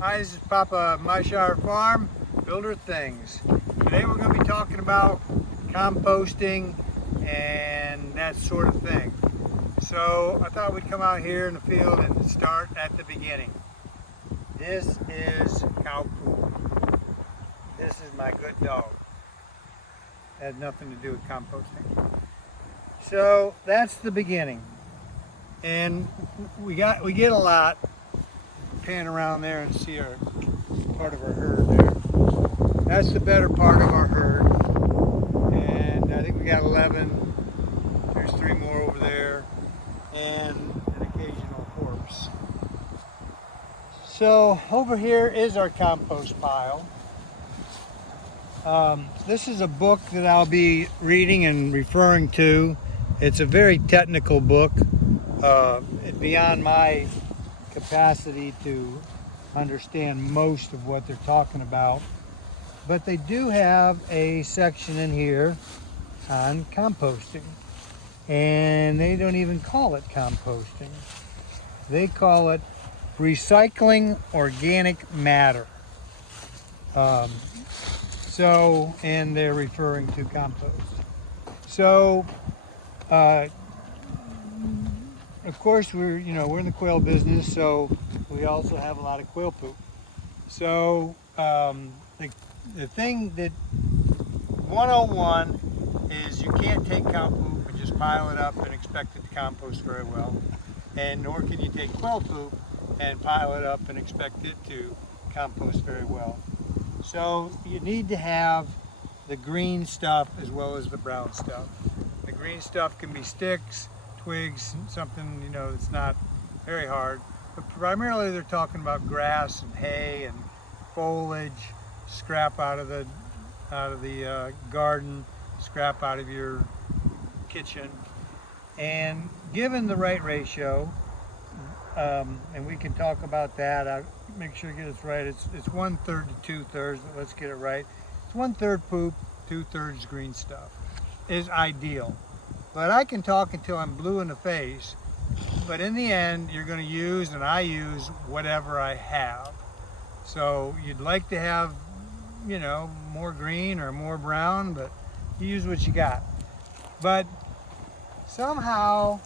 Hi, this is Papa Myshire Farm, Builder Things. Today we're going to be talking about composting and that sort of thing. So I thought we'd come out here in the field and start at the beginning. This is cow poo. This is my good dog. It had nothing to do with composting. So that's the beginning. And we get a lot. Pan around there and see our part of our herd there. That's the better part of our herd, and I think we got 11. There's 3 more over there, and an occasional corpse. So over here is our compost pile. This is a book that I'll be reading and referring to. It's a very technical book, beyond my capacity to understand most of what they're talking about, but they do have a section in here on composting, and they don't even call it composting. They call it recycling organic matter. And they're referring to compost. So of course, we're in the quail business, so we also have a lot of quail poop. So the thing that 101 is you can't take cow poop and just pile it up and expect it to compost very well, and nor can you take quail poop and pile it up and expect it to compost very well. So you need to have the green stuff as well as the brown stuff. The green stuff can be sticks, twigs, something that's not very hard, but primarily they're talking about grass and hay and foliage, scrap out of the garden, scrap out of your kitchen. And given the right ratio, and we can talk about that, I'll make sure to get this right. It's 1/3 to 2/3, but let's get it right. It's 1/3 poop, 2/3 green stuff is ideal. But I can talk until I'm blue in the face, but in the end, you're going to use, and I use, whatever I have. So you'd like to have, more green or more brown, but you use what you got. But somehow,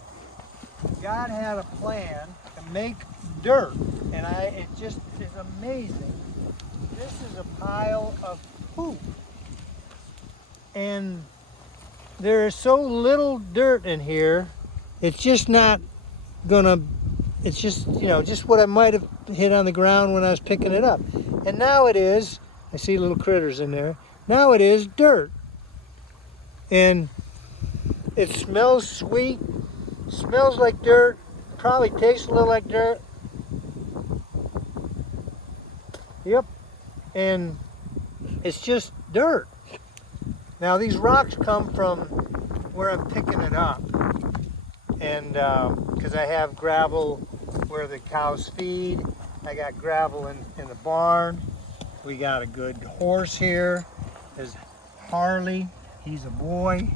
God had a plan to make dirt, and it just is amazing. This is a pile of poop. And there is so little dirt in here, it's just not gonna, it's just, just what I might have hit on the ground when I was picking it up. And now it is, I see little critters in there, now it is dirt. And it smells sweet, smells like dirt, probably tastes a little like dirt. Yep, and it's just dirt. Now these rocks come from where I'm picking it up, and because I have gravel where the cows feed, I got gravel in the barn. We got a good horse here. There's Harley. He's a boy.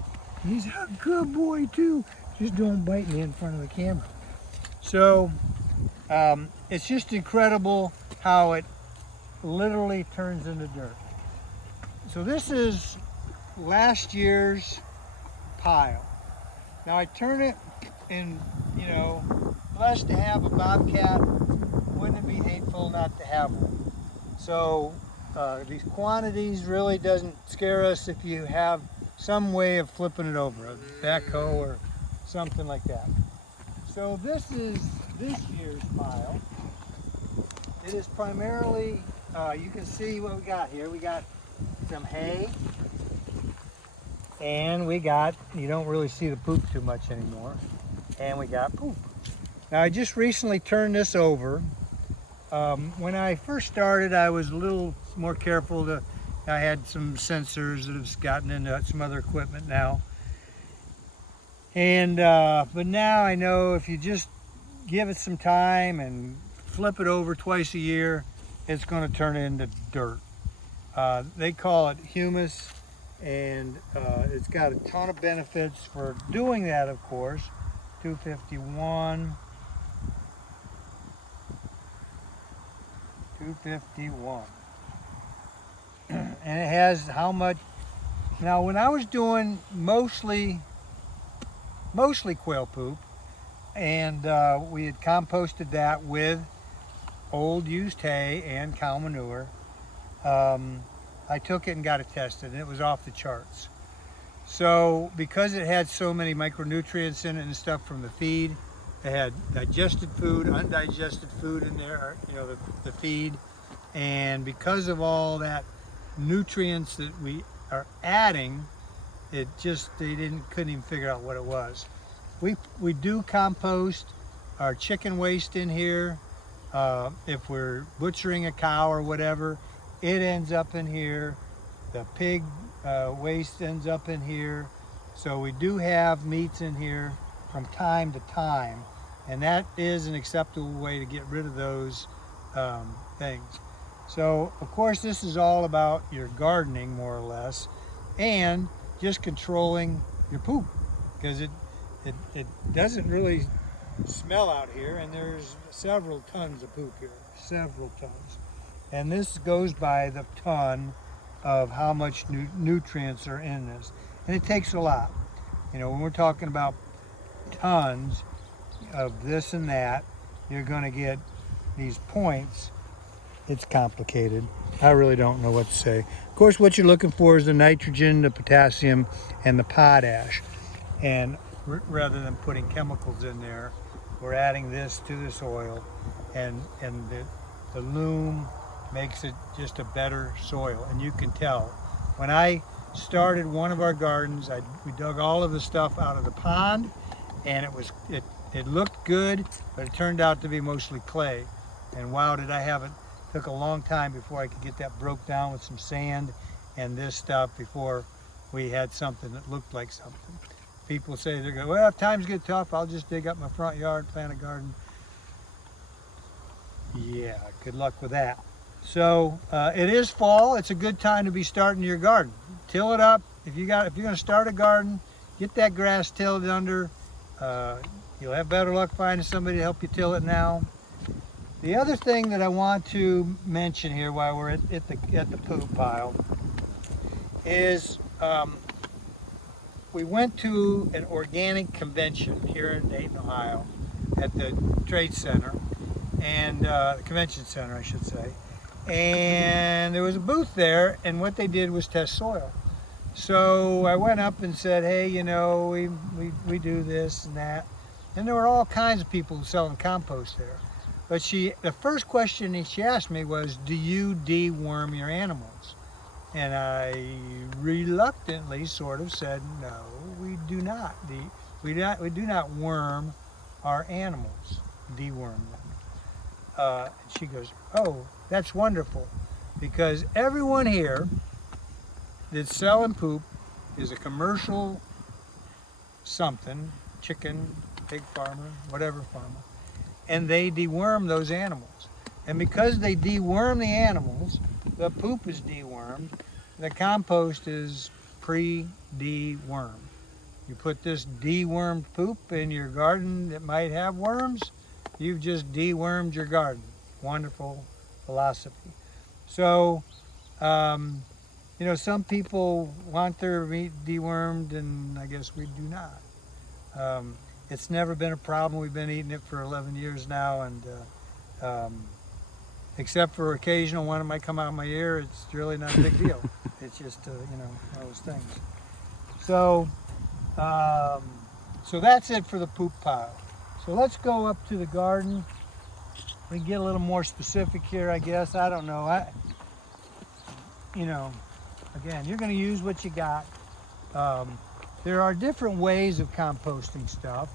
He's a good boy too. Just don't bite me in front of the camera. So it's just incredible how it literally turns into dirt. So this is last year's pile. Now I turn it in, blessed to have a bobcat. Wouldn't it be hateful not to have one? So these quantities really doesn't scare us if you have some way of flipping it over, a backhoe or something like that. So this is this year's pile. It is primarily, you can see what we got here. We got some hay, and we got, you don't really see the poop too much anymore, and we got poop. Now I just recently turned this over. When I first started, I was a little more careful. I had some sensors that have gotten into some other equipment now, and but now I know if you just give it some time and flip it over twice a year, it's going to turn into dirt. They call it humus, and it's got a ton of benefits for doing that, of course. 251, 251. And it has how much? Now, when I was doing mostly quail poop, and we had composted that with old used hay and cow manure, I took it and got it tested, and it was off the charts. So because it had so many micronutrients in it and stuff from the feed, it had digested food, undigested food in there, you know, the feed, and because of all that nutrients that we are adding, it just, they couldn't even figure out what it was. We do compost our chicken waste in here. If we're butchering a cow or whatever, it ends up in here. The pig waste ends up in here. So we do have meats in here from time to time, and that is an acceptable way to get rid of those things. So of course this is all about your gardening, more or less, and just controlling your poop, because it doesn't really smell out here, and there's several tons of poop here, several tons. And this goes by the ton of how much nutrients are in this. And it takes a lot. You know, when we're talking about tons of this and that, you're going to get these points. It's complicated. I really don't know what to say. Of course, what you're looking for is the nitrogen, the potassium, and the potash. And rather than putting chemicals in there, we're adding this to the soil, and the loam makes it just a better soil. And you can tell. When I started one of our gardens, we dug all of the stuff out of the pond, and it looked good, but it turned out to be mostly clay. And wow, did I have it. Took a long time before I could get that broke down with some sand and this stuff before we had something that looked like something. People say, they go, well, if times get tough, I'll just dig up my front yard, plant a garden. Yeah, good luck with that. So it is fall. It's a good time to be starting your garden. Till it up. If you're going to start a garden, get that grass tilled under. You'll have better luck finding somebody to help you till it now. The other thing that I want to mention here while we're at the poop pile is we went to an organic convention here in Dayton, Ohio, at the Trade Center, and the Convention Center, I should say. And there was a booth there, and what they did was test soil. So I went up and said, hey, you know, we do this and that. And there were all kinds of people selling compost there. But the first question she asked me was, do you deworm your animals? And I reluctantly sort of said, no, we do not. We do not worm our animals, deworm them. And she goes, oh, that's wonderful, because everyone here that's selling poop is a commercial something, chicken, pig farmer, whatever farmer, and they deworm those animals. And because they deworm the animals, the poop is dewormed, the compost is pre-dewormed. You put this dewormed poop in your garden that might have worms, you've just dewormed your garden. Wonderful philosophy. So, you know, some people want their meat dewormed, and I guess we do not. It's never been a problem. We've been eating it for 11 years now, and except for occasional one that might come out of my ear, it's really not a big deal. It's just, you know, one of those things. So, so that's it for the poop pile. So let's go up to the garden. We can get a little more specific here, I guess. I don't know. You know, again, you're going to use what you got. There are different ways of composting stuff,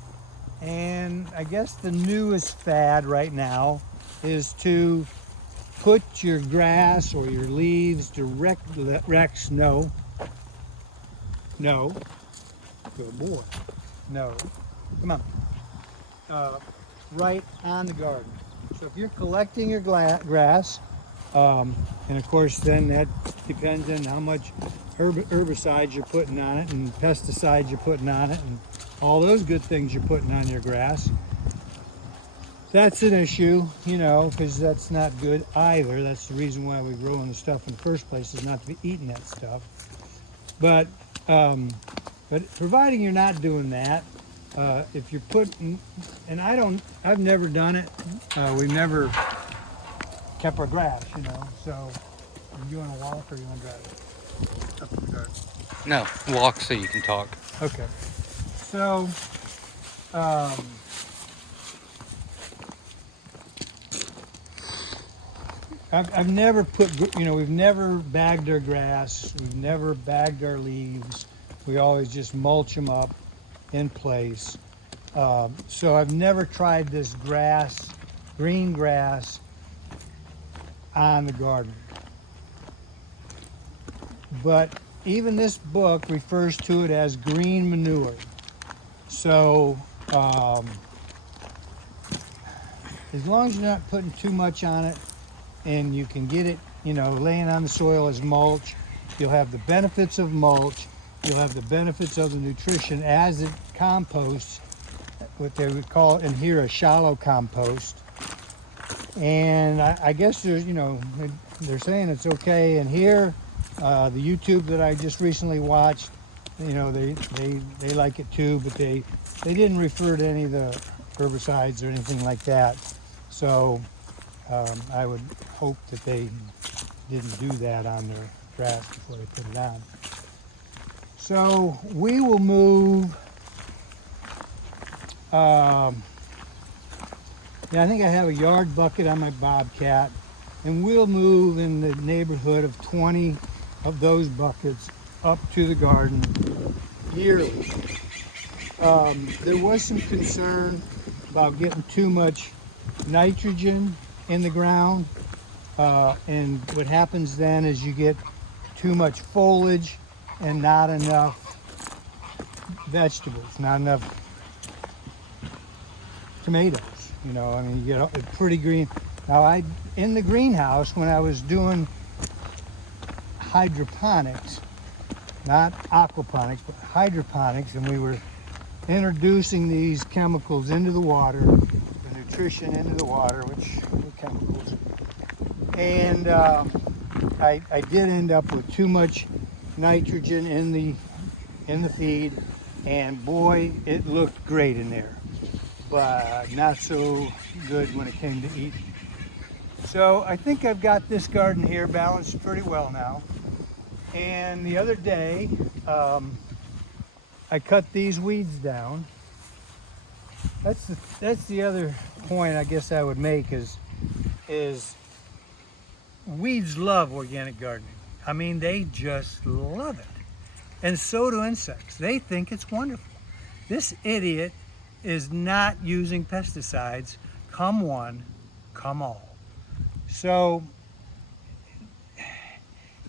and I guess the newest fad right now is to put your grass or your leaves directly. Rex, no. Good boy. No. Come on. Right on the garden. So if you're collecting your grass, and of course then that depends on how much herbicides you're putting on it and pesticides you're putting on it and all those good things you're putting on your grass. that's an issue, you know, because that's not good either. That's the reason why we're growing the stuff in the first place, is not to be eating that stuff. But providing you're not doing that, if you're putting, and I've never done it. We've never kept our grass, you know. So, you want to walk or you want to drive up to the garden? No, walk so you can talk. Okay. So, I've never put, you know, we've never bagged our grass, we've never bagged our leaves. We always just mulch them up in place. So I've never tried this grass, green grass, on the garden. But even this book refers to it as green manure. So as long as you're not putting too much on it, and you can get it, you know, laying on the soil as mulch, you'll have the benefits of mulch, you'll have the benefits of the nutrition as it composts, what they would call in here a shallow compost. And I guess there's, you know, they're saying it's okay. And here, the YouTube that I just recently watched, you know, they like it too, but they didn't refer to any of the herbicides or anything like that. So I would hope that they didn't do that on their grass before they put it on. So we will move, yeah, I think I have a yard bucket on my Bobcat, and we'll move in the neighborhood of 20 of those buckets up to the garden yearly. There was some concern about getting too much nitrogen in the ground, and what happens then is you get too much foliage and not enough vegetables, not enough tomatoes. You know, I mean, you get a pretty green. Now, in the greenhouse, when I was doing hydroponics, not aquaponics, but hydroponics, and we were introducing these chemicals into the water, the nutrition into the water, which are chemicals. And I did end up with too much nitrogen in the feed, and boy, it looked great in there, but not so good when it came to eating. So I think I've got this garden here balanced pretty well now. And the other day, I cut these weeds down. That's the other point I guess I would make is weeds love organic gardening. I mean, they just love it. And so do insects. They think it's wonderful. This idiot is not using pesticides. Come one, come all. So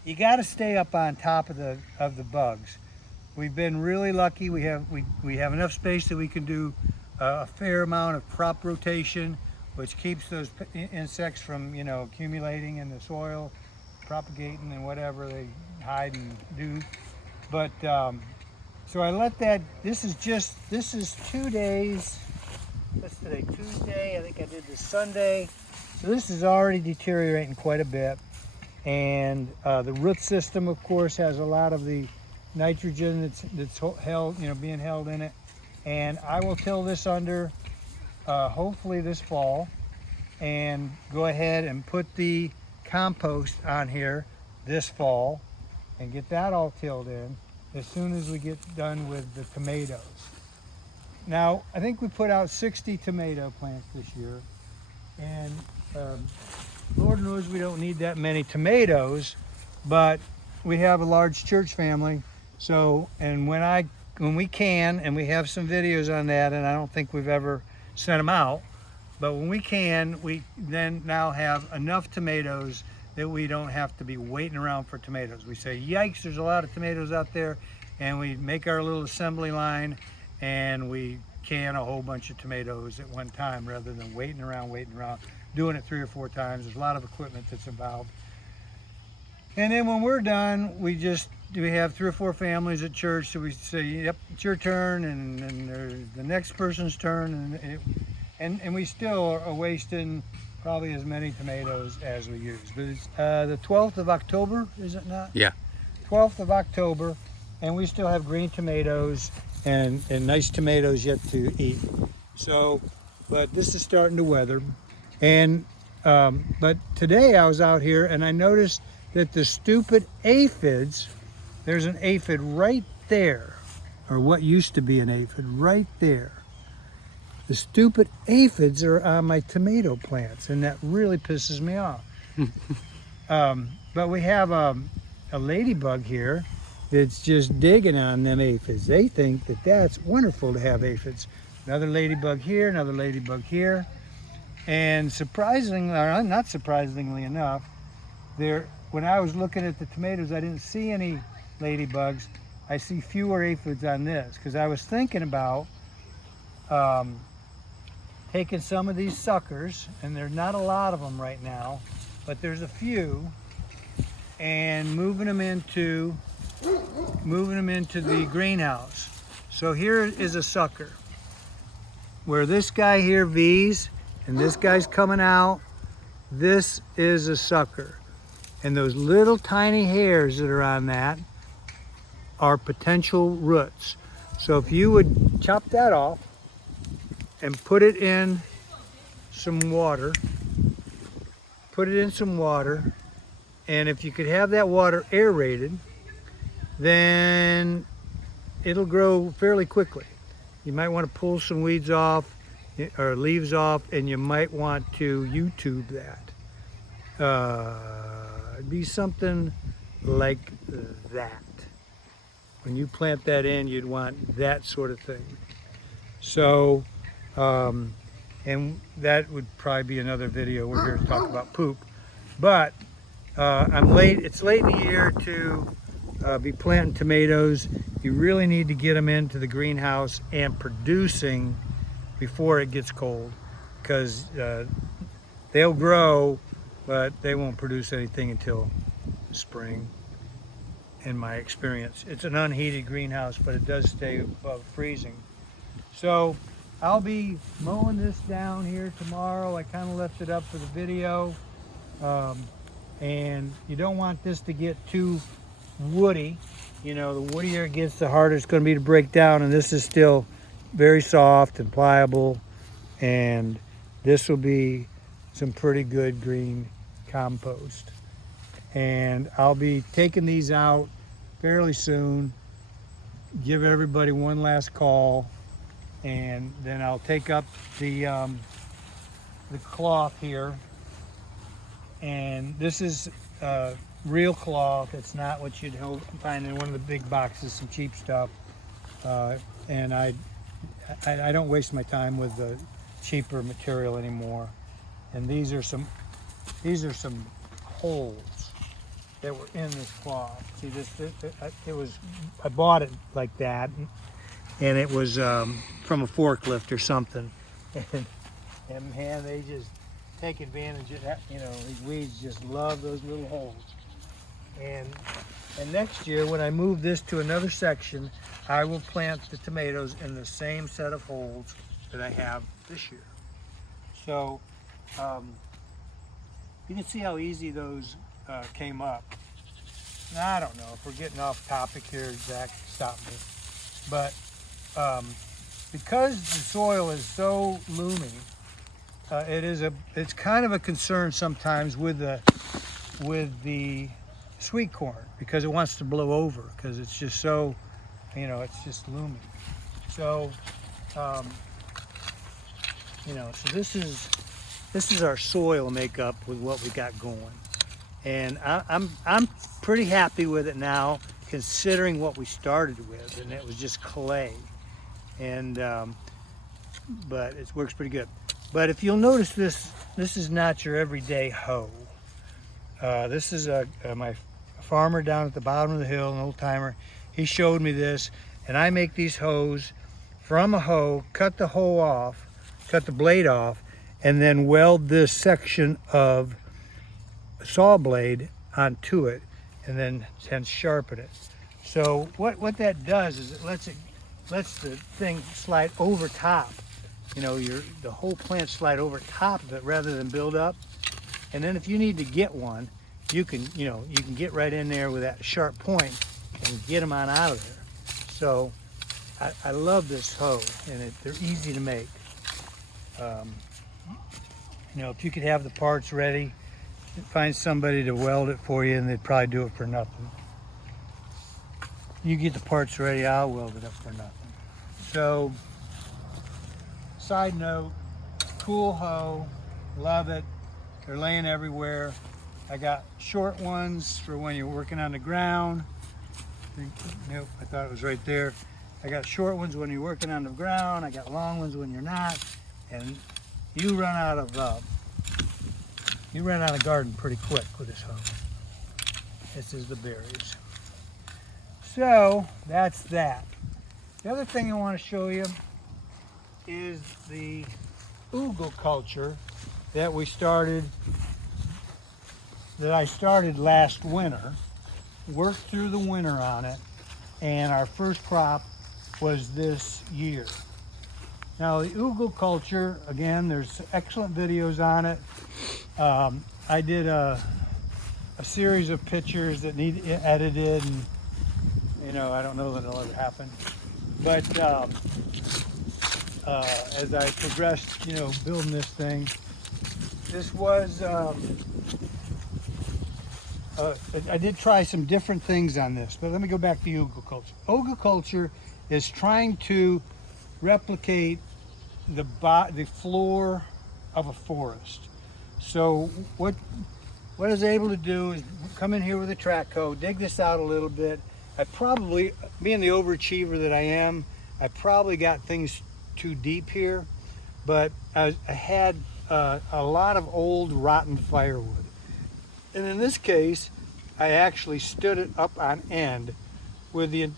you got to stay up on top of the bugs. We've been really lucky. We have enough space that we can do a fair amount of crop rotation, which keeps those insects from, you know, accumulating in the soil, propagating and whatever they hide and do. But so I let that. This is 2 days. What's today? Tuesday. I think I did this Sunday. So this is already deteriorating quite a bit. And the root system, of course, has a lot of the nitrogen that's held, you know, being held in it. And I will till this under, hopefully this fall, and go ahead and put the compost on here this fall, and get that all tilled in as soon as we get done with the tomatoes. Now, I think we put out 60 tomato plants this year, and Lord knows we don't need that many tomatoes, but we have a large church family. So, and when we can, and we have some videos on that, and I don't think we've ever sent them out, but when we can, we then now have enough tomatoes that we don't have to be waiting around for tomatoes. We say, yikes, there's a lot of tomatoes out there, and we make our little assembly line, and we can a whole bunch of tomatoes at one time rather than waiting around, doing it 3 or 4 times. There's a lot of equipment that's involved. And then when we're done, we have 3 or 4 families at church, so we say, yep, it's your turn, and the next person's turn, and we still are wasting probably as many tomatoes as we use. But it's the 12th of October, is it not? Yeah. 12th of October, and we still have green tomatoes and nice tomatoes yet to eat. So, but this is starting to weather. And but today I was out here and I noticed that the stupid aphids, there's an aphid right there, or what used to be an aphid right there. The stupid aphids are on my tomato plants, and that really pisses me off. But we have a ladybug here that's just digging on them aphids. They think that that's wonderful to have aphids. Another ladybug here, another ladybug here. And surprisingly, or not surprisingly enough, when I was looking at the tomatoes, I didn't see any ladybugs. I see fewer aphids on this, because I was thinking about taking some of these suckers, and there's not a lot of them right now, but there's a few, and moving them into the greenhouse. So here is a sucker where this guy here V's and this guy's coming out. This is a sucker, and those little tiny hairs that are on that are potential roots. So if you would chop that off and put it in some water, and if you could have that water aerated, then it'll grow fairly quickly. You might want to pull some weeds off or leaves off, and you might want to YouTube that. It'd be something like that. When you plant that in, you'd want that sort of thing. So, and that would probably be another video. We're here to talk about poop. But it's late in the year to be planting tomatoes. You really need to get them into the greenhouse and producing before it gets cold, because they'll grow, but they won't produce anything until spring, in my experience. It's an unheated greenhouse, but it does stay above freezing. So I'll be mowing this down here tomorrow. I kind of left it up for the video. And you don't want this to get too woody. You know, the woodier it gets, the harder it's going to be to break down, and this is still very soft and pliable, and this will be some pretty good green compost. And I'll be taking these out fairly soon, give everybody one last call, and then I'll take up the cloth here. And this is real cloth. It's not what you'd find in one of the big boxes, some cheap stuff. And I don't waste my time with the cheaper material anymore. And these are some holes that were in this cloth. See, I bought it like that, and it was from a forklift or something. And man, they just take advantage of that. You know, these weeds just love those little holes. And next year, when I move this to another section, I will plant the tomatoes in the same set of holes that I have this year. So you can see how easy those came up. Now, I don't know if we're getting off topic here, Zach, stop me. But because the soil is so loamy, it's kind of a concern sometimes with the sweet corn, because it wants to blow over, because it's just so, you know, it's just loamy. So you know, so this is our soil makeup with what we got going, and I'm pretty happy with it now, considering what we started with, and it was just clay, and but it works pretty good. But if you'll notice, this is not your everyday hoe. This is my farmer down at the bottom of the hill, an old timer. He showed me this, and I make these hoes from a hoe, cut the hoe off, cut the blade off, and then weld this section of saw blade onto it, and then sharpen it. So what that does is it lets the thing slide over top. you know, the whole plant slide over top of it rather than build up. And then if you need to get one, you can get right in there with that sharp point and get them on out of there. So I love this hoe, and they're easy to make. You know, if you could have the parts ready, find somebody to weld it for you, and they'd probably do it for nothing. You get the parts ready, I'll weld it up for nothing. So, side note, cool hoe, love it. They're laying everywhere. I got short ones for when you're working on the ground. Nope, I thought it was right there. I got short ones when you're working on the ground. I got long ones when you're not. And you run out of garden pretty quick with this hoe. This is the berries. So that's that. The other thing I want to show you is the Hugelkultur that I started last winter. Worked through the winter on it, and our first crop was this year. Now the Hugelkultur, again, there's excellent videos on it. I did a series of pictures that need edited, and you know, I don't know that it'll ever happen. But as I progressed, you know, building this thing, this was I did try some different things on this, but let me go back to Hugelkultur. Hugelkultur is trying to replicate the floor of a forest. So what I was able to do is come in here with a track hoe, dig this out a little bit. I probably, being the overachiever that I am, I probably got things too deep here, but I had a lot of old rotten firewood. And in this case, I actually stood it up on end with the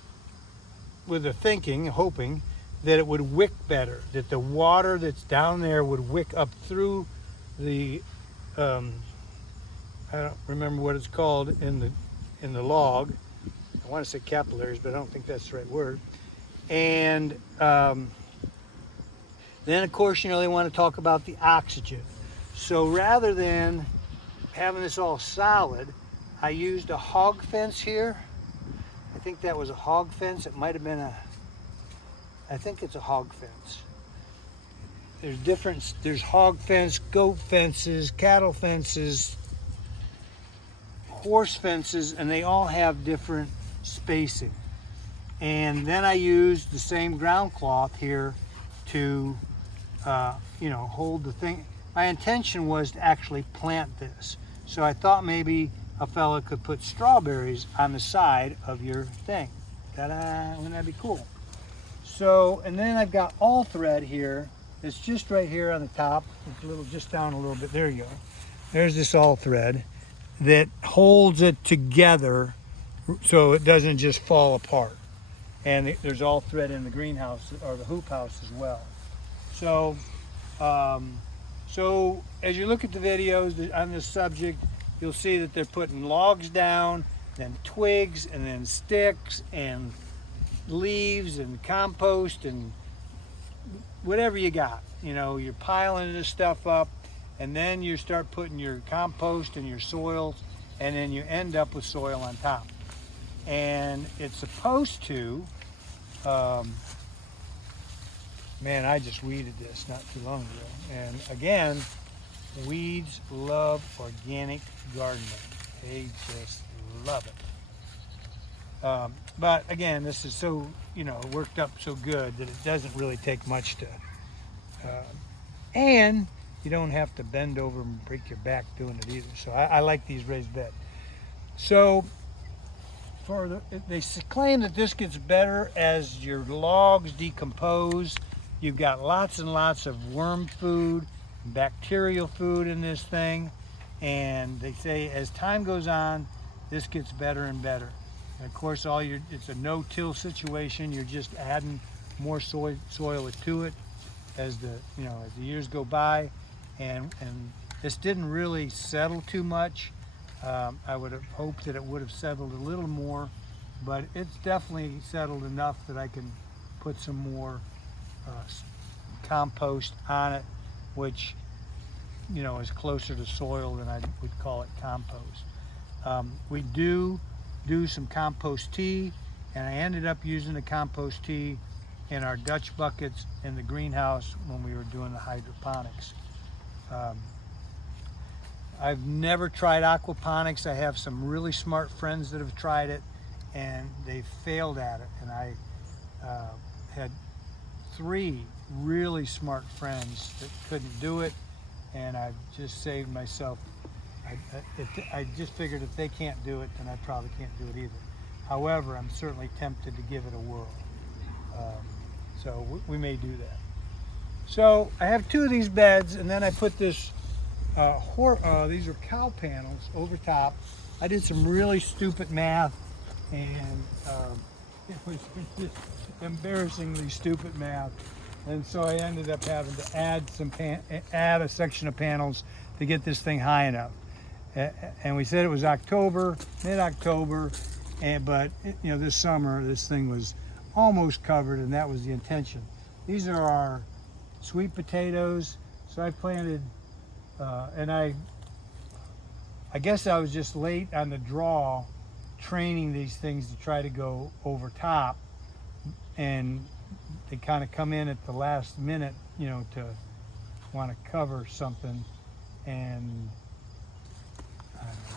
hoping that it would wick better, that the water that's down there would wick up through the, I don't remember what it's called in the log. I want to say capillaries, but I don't think that's the right word. And then of course, you know, they want to talk about the oxygen. So rather than having this all solid, I used a hog fence here. I think that was a hog fence. It might have been I think it's a hog fence. There's hog fence, goat fences, cattle fences, horse fences, and they all have different spacing. And then I used the same ground cloth here to, you know, hold the thing. My intention was to actually plant this. So I thought maybe a fella could put strawberries on the side of your thing. Ta-da, wouldn't that be cool? So, and then I've got all thread here. It's just right here on the top. It's a little, just down a little bit. There you go. There's this all thread that holds it together so it doesn't just fall apart. And there's all thread in the greenhouse or the hoop house as well. So, so as you look at the videos on this subject, you'll see that they're putting logs down, then twigs, and then sticks, and leaves, and compost, and whatever you got. You know, you're piling this stuff up, and then you start putting your compost and your soils, and then you end up with soil on top. And it's supposed to, man, I just weeded this not too long ago. And again, weeds love organic gardening. They just love it. But again, this is so, you know, worked up so good that it doesn't really take much to, and you don't have to bend over and break your back doing it either. So I like these raised bed. So they claim that this gets better as your logs decompose. You've got lots and lots of worm food, bacterial food in this thing, and they say as time goes on, this gets better and better. And of course, it's a no-till situation. You're just adding more soil to it as the years go by, and this didn't really settle too much. I would have hoped that it would have settled a little more, but it's definitely settled enough that I can put some more compost on it, which, you know, is closer to soil than I would call it compost. We do some compost tea, and I ended up using the compost tea in our Dutch buckets in the greenhouse when we were doing the hydroponics. I've never tried aquaponics. I have some really smart friends that have tried it, and they failed at it. And I had 3 really smart friends that couldn't do it, and I've just saved myself. I just figured if they can't do it, then I probably can't do it either. However, I'm certainly tempted to give it a whirl. So we may do that. So I have 2 of these beds, and then I put this, these are cow panels over top. I did some really stupid math, and it was just embarrassingly stupid math. And so I ended up having to add a section of panels to get this thing high enough. And we said it was October, mid-October, but you know, this summer this thing was almost covered, and that was the intention. These are our sweet potatoes. So I planted, and I guess I was just late on the draw training these things to try to go over top, and they kind of come in at the last minute, you know, to want to cover something, and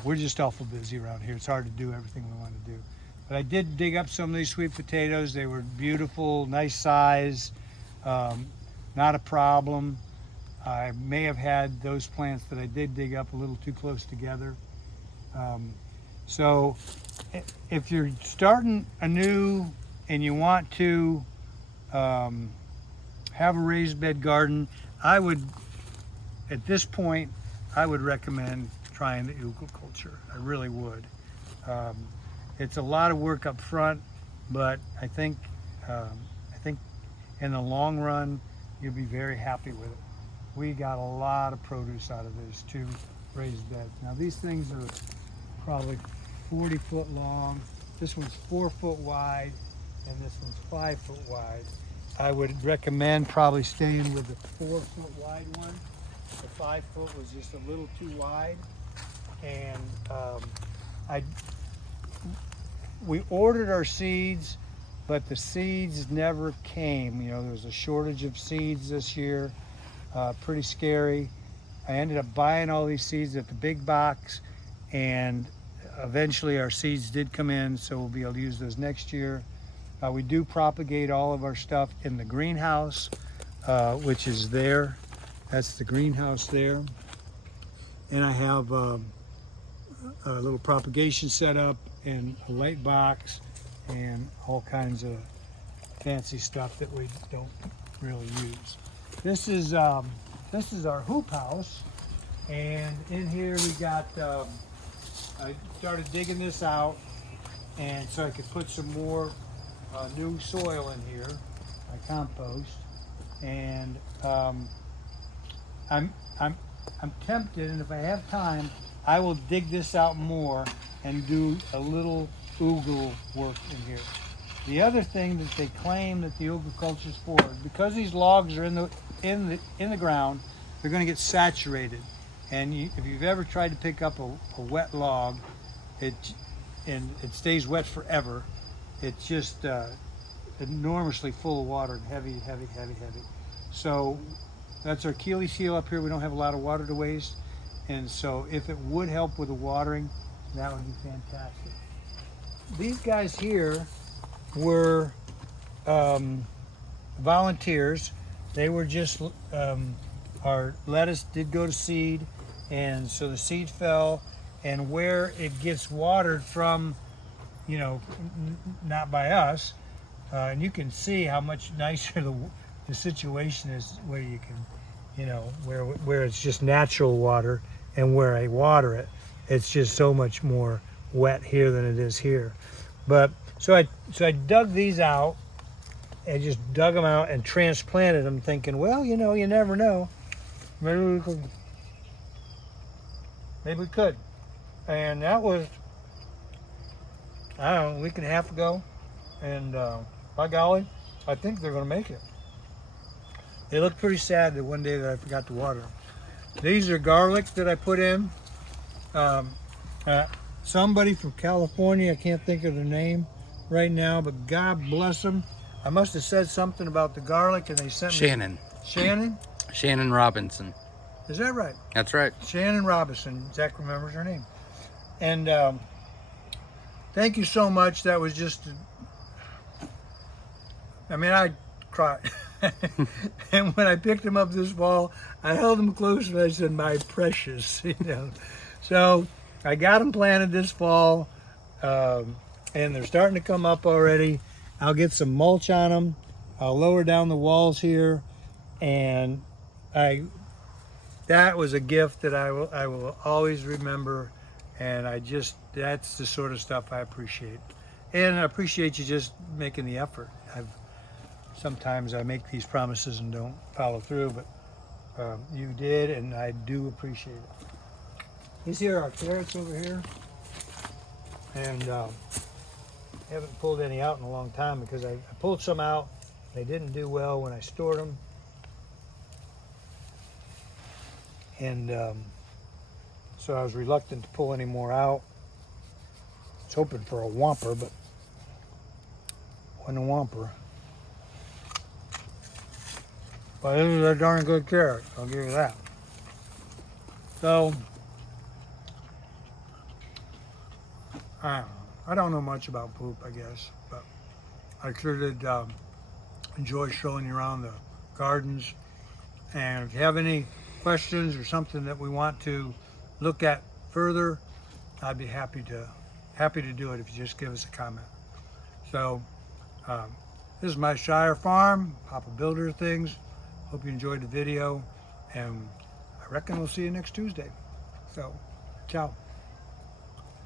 we're just awful busy around here. It's hard to do everything we want to do. But I did dig up some of these sweet potatoes. They were beautiful, nice size, not a problem. I may have had those plants that I did dig up a little too close together. So if you're starting anew and you want to have a raised bed garden, I would, at this point, I would recommend trying the Hugelkultur. I really would. It's a lot of work up front, but I think in the long run, you'll be very happy with it. We got a lot of produce out of those 2 raised beds. Now these things are probably 40 foot long. This one's 4 foot wide, and this one's 5 foot wide. I would recommend probably staying with the 4 foot wide one. The 5 foot was just a little too wide, and we ordered our seeds, but the seeds never came. You know, there was a shortage of seeds this year, pretty scary. I ended up buying all these seeds at the big box, and eventually our seeds did come in, so we'll be able to use those next year. We do propagate all of our stuff in the greenhouse, which is there. That's the greenhouse there. And I have a little propagation setup and a light box and all kinds of fancy stuff that we don't really use. This is our hoop house, and in here we got, I started digging this out, and so I could put some more new soil in here, my compost, and I'm tempted, and if I have time, I will dig this out more and do a little oogle work in here. The other thing that they claim that the Hugelkultur is for, because these logs are in the ground, they're going to get saturated. And if you've ever tried to pick up a wet log, it stays wet forever. It's just enormously full of water and heavy. So that's our Achilles heel up here. We don't have a lot of water to waste. And so if it would help with the watering, that would be fantastic. These guys here were volunteers. They were just, our lettuce did go to seed, and so the seed fell, and where it gets watered from, you know, not by us, and you can see how much nicer the situation is where you can, you know, where it's just natural water, and where I water it, it's just so much more wet here than it is here. But so I dug these out, and just dug them out and transplanted them, thinking, well, you know, you never know, maybe we could. And that was, I don't know, a week and a half ago, and by golly, I think they're going to make it. They look pretty sad the one day that I forgot to water them. These are garlic that I put in. Somebody from California, I can't think of their name right now, but God bless them. I must have said something about the garlic and they sent Shannon. me. Shannon? Shannon Robinson. Is that right? That's right. Shannon Robinson. Zach remembers her name. And thank you so much. That was just, I mean, I cried. And when I picked them up this fall, I held them close and I said, my precious, you know. So I got them planted this fall, and they're starting to come up already. I'll get some mulch on them. I'll lower down the walls here, and that was a gift that I will always remember, and that's the sort of stuff I appreciate. And I appreciate you just making the effort. Sometimes I make these promises and don't follow through, but you did, and I do appreciate it. These here are carrots over here, and haven't pulled any out in a long time because I pulled some out. They didn't do well when I stored them, and so I was reluctant to pull any more out. I was hoping for a whomper, but wasn't a whomper. But this is a darn good carrot, I'll give you that. So, I don't know much about poop, I guess, but I sure did enjoy showing you around the gardens. And if you have any questions or something that we want to look at further, I'd be happy to do it if you just give us a comment. So, this is my Shire Farm, Papa Builder Things. Hope you enjoyed the video, and I reckon we'll see you next Tuesday. So, ciao.